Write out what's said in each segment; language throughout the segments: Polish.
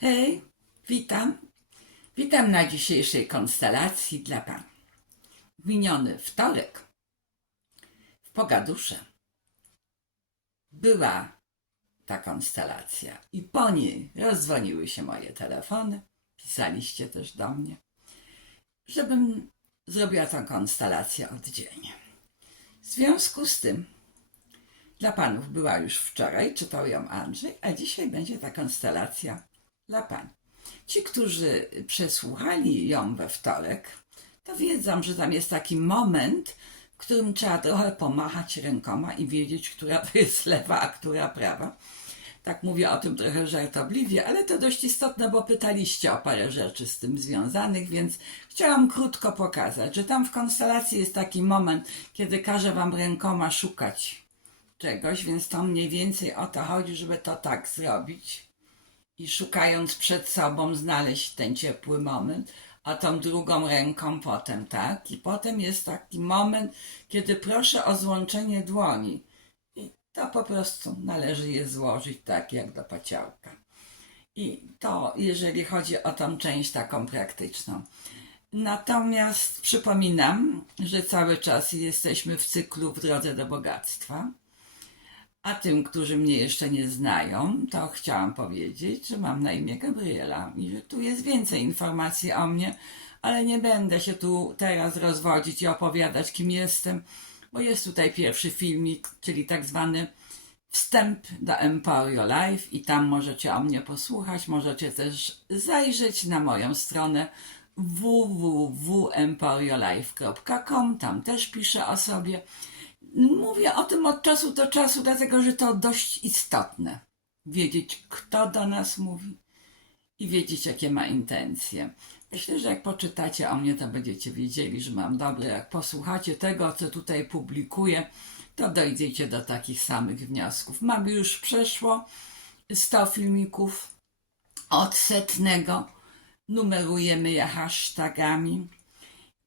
Hej, witam. Witam na dzisiejszej konstelacji dla Pan. W miniony wtorek w Pogadusze była ta konstelacja i po niej rozdzwoniły się moje telefony, pisaliście też do mnie, żebym zrobiła tę konstelację oddzielnie. W związku z tym dla panów była już wczoraj, czytał ją Andrzej, a dzisiaj będzie ta konstelacja dla pań. Ci, którzy przesłuchali ją we wtorek, to wiedzą, że tam jest taki moment, w którym trzeba trochę pomachać rękoma i wiedzieć, która to jest lewa, a która prawa. Tak mówię o tym trochę żartobliwie, ale to dość istotne, bo pytaliście o parę rzeczy z tym związanych, więc chciałam krótko pokazać, że tam w konstelacji jest taki moment, kiedy każe wam rękoma szukać czegoś, więc to mniej więcej o to chodzi, żeby to tak zrobić i szukając przed sobą znaleźć ten ciepły moment, a tą drugą ręką potem, tak? I potem jest taki moment, kiedy proszę o złączenie dłoni. I to po prostu należy je złożyć tak jak do paciałka. I to, jeżeli chodzi o tą część taką praktyczną. Natomiast przypominam, że cały czas jesteśmy w cyklu w drodze do bogactwa. A tym, którzy mnie jeszcze nie znają, to chciałam powiedzieć, że mam na imię Gabriela i że tu jest więcej informacji o mnie, ale nie będę się tu teraz rozwodzić i opowiadać, kim jestem, bo jest tutaj pierwszy filmik, czyli tak zwany wstęp do Emporio Life i tam możecie o mnie posłuchać, możecie też zajrzeć na moją stronę www.emporiolife.com, tam też piszę o sobie. Mówię o tym od czasu do czasu, dlatego że to dość istotne. Wiedzieć, kto do nas mówi i wiedzieć, jakie ma intencje. Myślę, że jak poczytacie o mnie, to będziecie wiedzieli, że mam dobre. Jak posłuchacie tego, co tutaj publikuję, to dojdziecie do takich samych wniosków. Mamy już przeszło 100 filmików od setnego. Numerujemy je hashtagami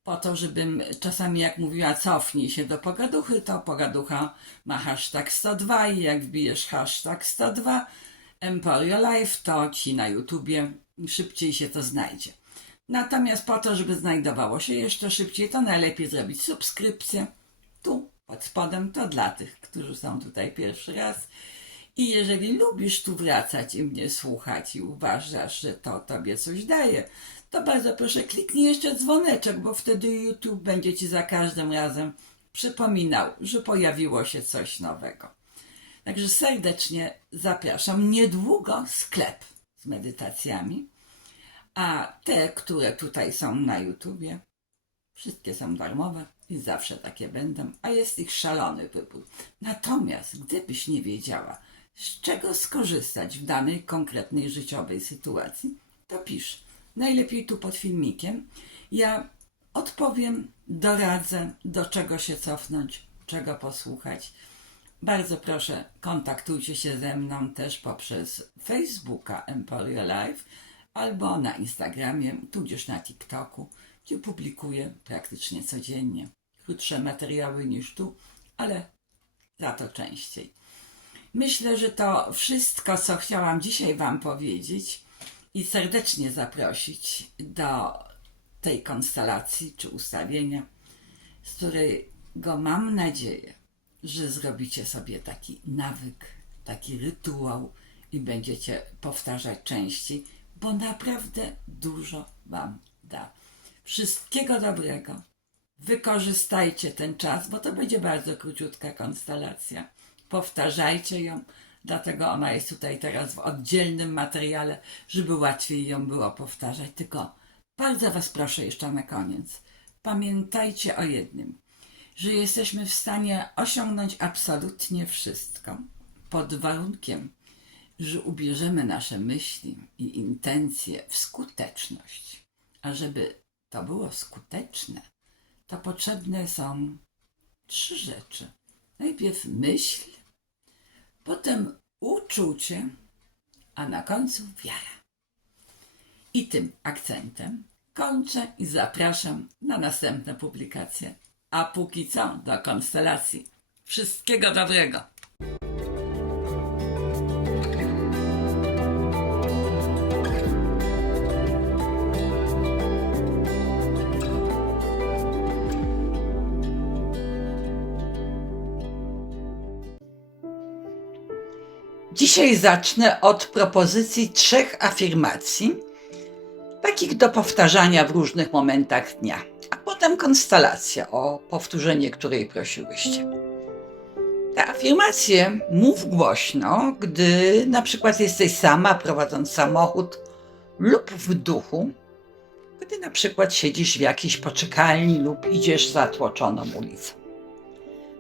po to, żebym czasami jak mówiła cofnij się do pogaduchy, to pogaducha ma hashtag 102 i jak wbijesz hashtag 102 Emporio Life, to ci na YouTubie szybciej się to znajdzie. Natomiast po to, żeby znajdowało się jeszcze szybciej, to najlepiej zrobić subskrypcję. Tu pod spodem to dla tych, którzy są tutaj pierwszy raz. I jeżeli lubisz tu wracać i mnie słuchać i uważasz, że to tobie coś daje, to bardzo proszę kliknij jeszcze dzwoneczek, bo wtedy YouTube będzie ci za każdym razem przypominał, że pojawiło się coś nowego. Także serdecznie zapraszam. Niedługo sklep z medytacjami, a te, które tutaj są na YouTubie, wszystkie są darmowe i zawsze takie będą, a jest ich szalony wybór. Natomiast gdybyś nie wiedziała, z czego skorzystać w danej konkretnej życiowej sytuacji, to pisz. Najlepiej tu pod filmikiem. Ja odpowiem, doradzę, do czego się cofnąć, czego posłuchać. Bardzo proszę, kontaktujcie się ze mną też poprzez Facebooka Emporio Life albo na Instagramie, tudzież na TikToku, gdzie publikuję praktycznie codziennie. Krótsze materiały niż tu, ale za to częściej. Myślę, że to wszystko, co chciałam dzisiaj Wam powiedzieć i serdecznie zaprosić do tej konstelacji czy ustawienia, z którego mam nadzieję, że zrobicie sobie taki nawyk, taki rytuał i będziecie powtarzać częściej, bo naprawdę dużo Wam da. Wszystkiego dobrego. Wykorzystajcie ten czas, bo to będzie bardzo króciutka konstelacja. Powtarzajcie ją, dlatego ona jest tutaj teraz w oddzielnym materiale, żeby łatwiej ją było powtarzać. Tylko bardzo Was proszę jeszcze na koniec. Pamiętajcie o jednym, że jesteśmy w stanie osiągnąć absolutnie wszystko pod warunkiem, że ubierzemy nasze myśli i intencje w skuteczność. A żeby to było skuteczne, to potrzebne są trzy rzeczy. Najpierw myśl, potem uczucie, a na końcu wiara. I tym akcentem kończę i zapraszam na następne publikacje. A póki co do konstelacji. Wszystkiego dobrego! Dzisiaj zacznę od propozycji trzech afirmacji, takich do powtarzania w różnych momentach dnia, a potem konstelacja o powtórzenie której prosiłyście. Te afirmacje mów głośno, gdy na przykład jesteś sama prowadząc samochód lub w duchu, gdy na przykład siedzisz w jakiejś poczekalni lub idziesz zatłoczoną ulicą.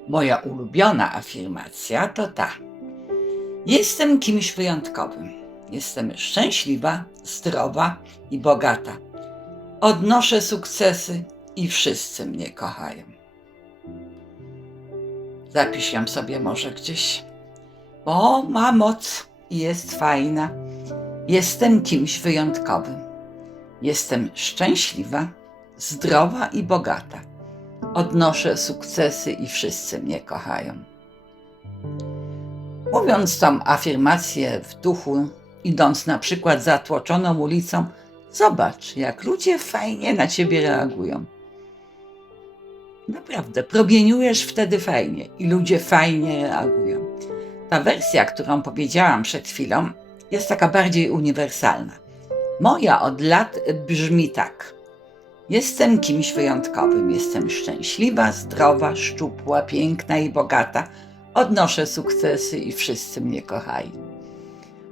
Moja ulubiona afirmacja to ta. Jestem kimś wyjątkowym. Jestem szczęśliwa, zdrowa i bogata. Odnoszę sukcesy i wszyscy mnie kochają. Zapisz ją sobie może gdzieś, bo ma moc i jest fajna. Jestem kimś wyjątkowym. Jestem szczęśliwa, zdrowa i bogata. Odnoszę sukcesy i wszyscy mnie kochają. Mówiąc tą afirmację w duchu, idąc na przykład zatłoczoną ulicą, zobacz, jak ludzie fajnie na ciebie reagują. Naprawdę, promieniujesz wtedy fajnie i ludzie fajnie reagują. Ta wersja, którą powiedziałam przed chwilą, jest taka bardziej uniwersalna. Moja od lat brzmi tak. Jestem kimś wyjątkowym. Jestem szczęśliwa, zdrowa, szczupła, piękna i bogata. Odnoszę sukcesy i wszyscy mnie kochają.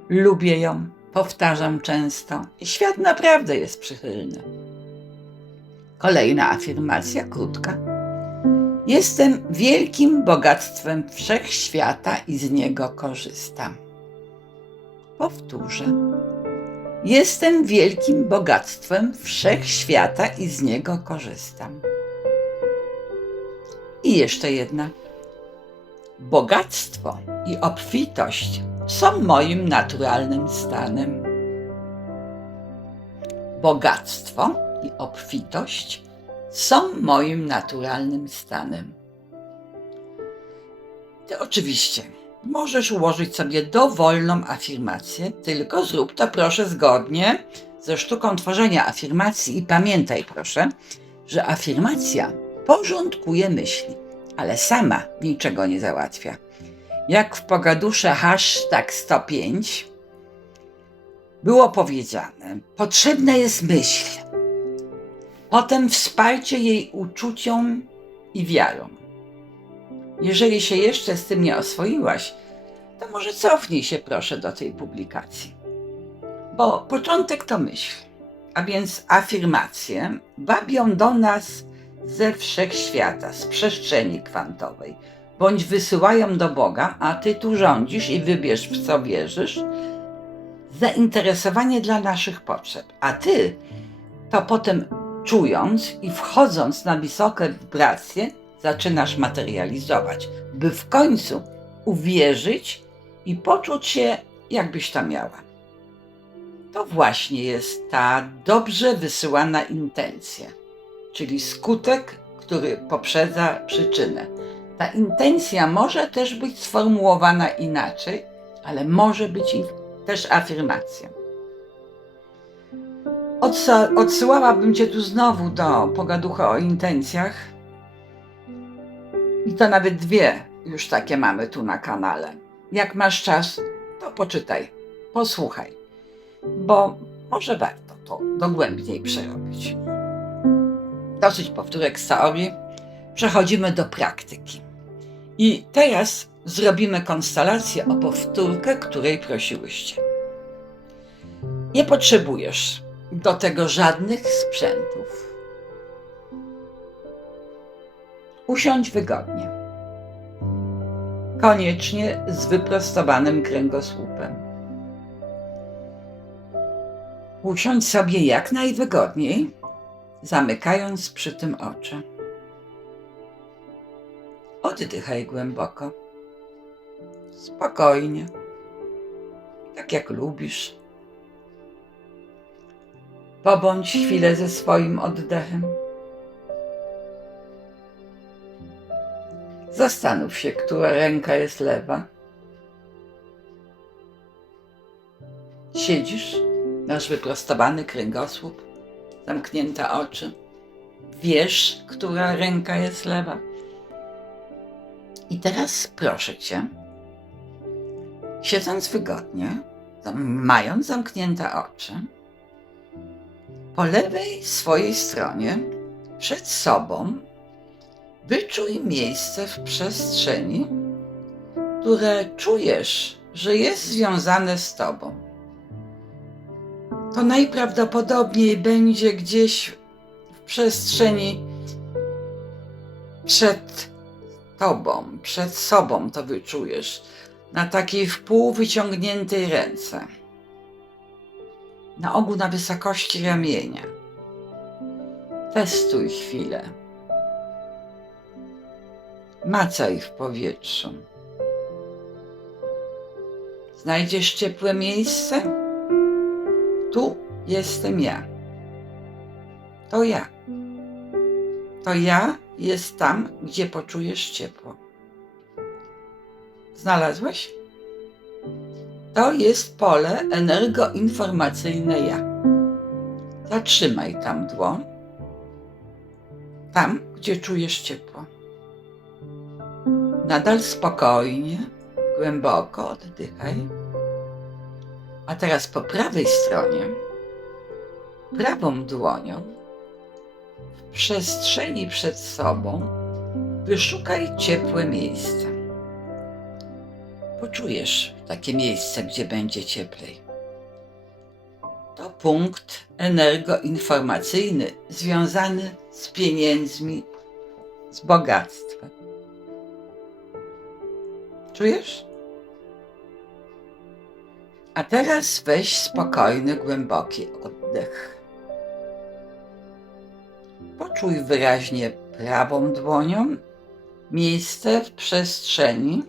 Lubię ją, powtarzam często i świat naprawdę jest przychylny. Kolejna afirmacja, krótka. Jestem wielkim bogactwem wszechświata i z niego korzystam. Powtórzę. Jestem wielkim bogactwem wszechświata i z niego korzystam. I jeszcze jedna. Bogactwo i obfitość są moim naturalnym stanem. Bogactwo i obfitość są moim naturalnym stanem. Ty oczywiście możesz ułożyć sobie dowolną afirmację, tylko zrób to proszę zgodnie ze sztuką tworzenia afirmacji i pamiętaj proszę, że afirmacja porządkuje myśli, ale sama niczego nie załatwia. Jak w pogadusze hashtag 105 było powiedziane, potrzebna jest myśl, potem wsparcie jej uczuciom i wiarą. Jeżeli się jeszcze z tym nie oswoiłaś, to może cofnij się proszę do tej publikacji. Bo początek to myśl, a więc afirmacje wabią do nas ze wszechświata, z przestrzeni kwantowej, bądź wysyłają do Boga, a ty tu rządzisz i wybierz w co wierzysz, zainteresowanie dla naszych potrzeb, a ty to potem czując i wchodząc na wysokie wibracje, zaczynasz materializować, by w końcu uwierzyć i poczuć się, jakbyś to miała. To właśnie jest ta dobrze wysyłana intencja, czyli skutek, który poprzedza przyczynę. Ta intencja może też być sformułowana inaczej, ale może być też afirmacją. Odsyłałabym Cię tu znowu do pogaducha o intencjach. I to nawet dwie już takie mamy tu na kanale. Jak masz czas, to poczytaj, posłuchaj, bo może warto to dogłębniej przerobić. Dosyć powtórek z teorii. Przechodzimy do praktyki. I teraz zrobimy konstelację o powtórkę, której prosiłyście. Nie potrzebujesz do tego żadnych sprzętów. Usiądź wygodnie. Koniecznie z wyprostowanym kręgosłupem. Usiądź sobie jak najwygodniej, zamykając przy tym oczy. Oddychaj głęboko. Spokojnie. Tak jak lubisz. Pobądź chwilę ze swoim oddechem. Zastanów się, która ręka jest lewa. Siedzisz, masz wyprostowany kręgosłup, zamknięte oczy. Wiesz, która ręka jest lewa. I teraz proszę cię, siedząc wygodnie, mając zamknięte oczy, po lewej swojej stronie, przed sobą, wyczuj miejsce w przestrzeni, które czujesz, że jest związane z tobą. To najprawdopodobniej będzie gdzieś w przestrzeni przed tobą, przed sobą to wyczujesz, na takiej wpół wyciągniętej ręce. Na ogół na wysokości ramienia. Testuj chwilę. Macaj w powietrzu. Znajdziesz ciepłe miejsce? Tu jestem ja. To ja. To ja jest tam, gdzie poczujesz ciepło. Znalazłeś? To jest pole energoinformacyjne ja. Zatrzymaj tam dłoń. Tam, gdzie czujesz ciepło. Nadal spokojnie, głęboko oddychaj. A teraz po prawej stronie, prawą dłonią, w przestrzeni przed sobą, wyszukaj ciepłe miejsce. Poczujesz takie miejsce, gdzie będzie cieplej. To punkt energoinformacyjny związany z pieniędzmi, z bogactwem. Czujesz? A teraz weź spokojny, głęboki oddech. Poczuj wyraźnie prawą dłonią miejsce w przestrzeni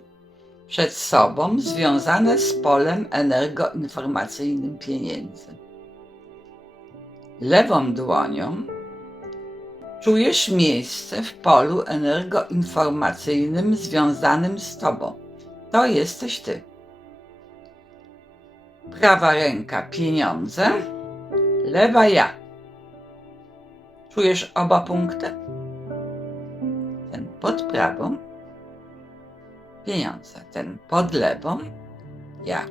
przed sobą związane z polem energoinformacyjnym pieniędzy. Lewą dłonią czujesz miejsce w polu energoinformacyjnym związanym z tobą. To jesteś ty. Prawa ręka pieniądze, lewa ja. Czujesz oba punkty? Ten pod prawą pieniądze, ten pod lewą ja.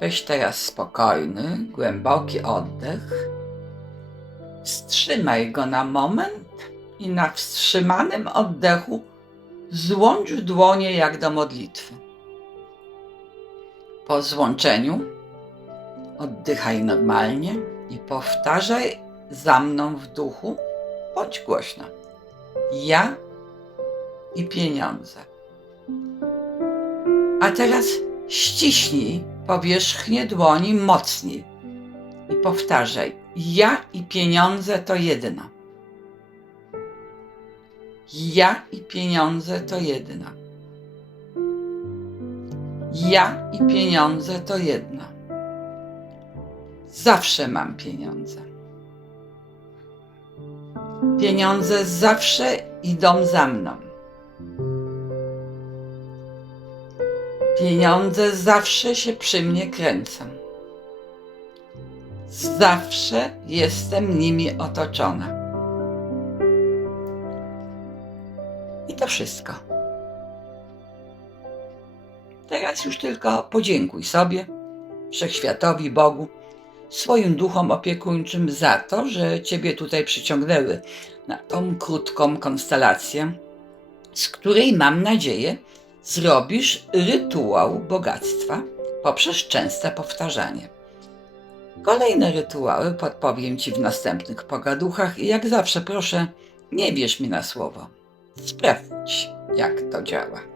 Weź teraz spokojny, głęboki oddech. Wstrzymaj go na moment i na wstrzymanym oddechu złącz dłonie jak do modlitwy. Po złączeniu oddychaj normalnie i powtarzaj za mną w duchu, bądź głośno. Ja i pieniądze. A teraz ściśnij powierzchnię dłoni mocniej i powtarzaj: Ja i pieniądze to jedno. Ja i pieniądze to jedno. Ja i pieniądze to jedno. Zawsze mam pieniądze. Pieniądze zawsze idą za mną. Pieniądze zawsze się przy mnie kręcą. Zawsze jestem nimi otoczona. I to wszystko. Teraz już tylko podziękuj sobie, wszechświatowi, Bogu, swoim duchom opiekuńczym za to, że Ciebie tutaj przyciągnęły na tą krótką konstelację, z której mam nadzieję, zrobisz rytuał bogactwa poprzez częste powtarzanie. Kolejne rytuały podpowiem Ci w następnych pogaduchach i jak zawsze proszę, nie wierz mi na słowo. Sprawdź, jak to działa.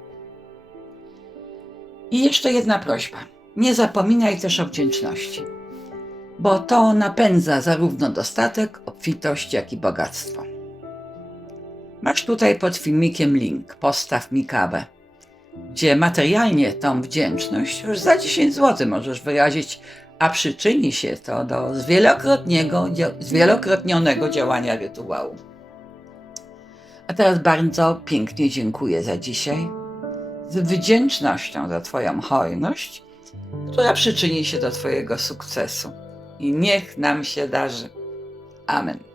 I jeszcze jedna prośba. Nie zapominaj też o wdzięczności, bo to napędza zarówno dostatek, obfitość, jak i bogactwo. Masz tutaj pod filmikiem link, postaw mi kawę, gdzie materialnie tą wdzięczność już za 10 zł możesz wyrazić, a przyczyni się to do zwielokrotnionego działania rytuału. A teraz bardzo pięknie dziękuję za dzisiaj, z wdzięcznością za Twoją hojność, która przyczyni się do Twojego sukcesu. I niech nam się darzy. Amen.